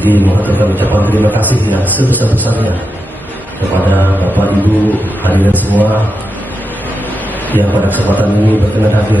Jadi mohon kita ucapkan terima kasih yang sebesar-besarnya kepada Bapak Ibu hadirin semua yang pada kesempatan ini berkenan hadir.